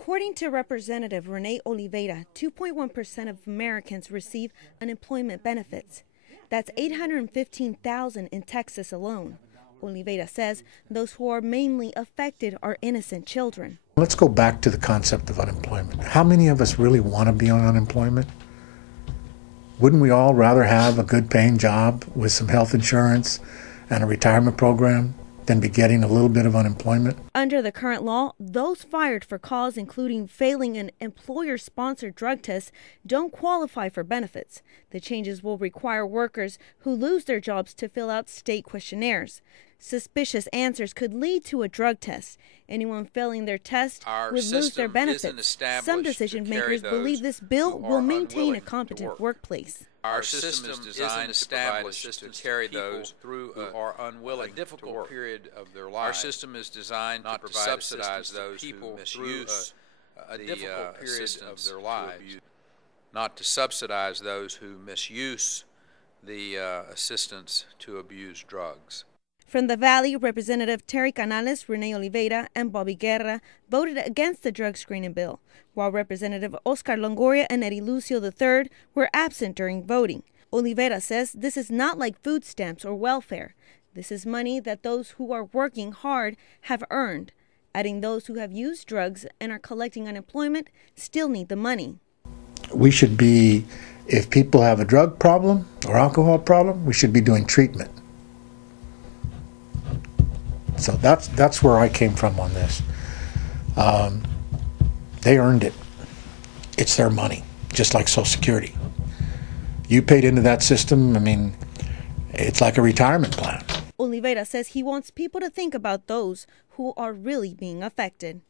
According to Representative Rene Oliveira, 2.1% of Americans receive unemployment benefits. That's 815,000 in Texas alone. Oliveira says those who are mainly affected are innocent children. Let's go back to the concept of unemployment. How many of us really want to be on unemployment? Wouldn't we all rather have a good paying job with some health insurance and a retirement program than be getting a little bit of unemployment? Under the current law, those fired for cause including failing an employer-sponsored drug test don't qualify for benefits. The changes will require workers who lose their jobs to fill out state questionnaires. Suspicious answers could lead to a drug test. Anyone failing their test would lose their benefits. Some decision makers believe this bill will maintain a competent workplace. Our system is designed to establish to carry those who are unwilling to work. Period of their lives. Our system is designed not to subsidize those who misuse a difficult period of their lives, not to subsidize those who misuse the assistance to abuse drugs. From the Valley, Representative Terry Canales, Rene Oliveira, and Bobby Guerra voted against the drug screening bill, while Representative Oscar Longoria and Eddie Lucio III were absent during voting. Oliveira says this is not like food stamps or welfare. This is money that those who are working hard have earned, adding those who have used drugs and are collecting unemployment still need the money. We should be, if people have a drug problem or alcohol problem, we should be doing treatment. So that's where I came from on this. They earned it. It's their money, just like Social Security. You paid into that system. I mean, it's like a retirement plan. Oliveira says he wants people to think about those who are really being affected.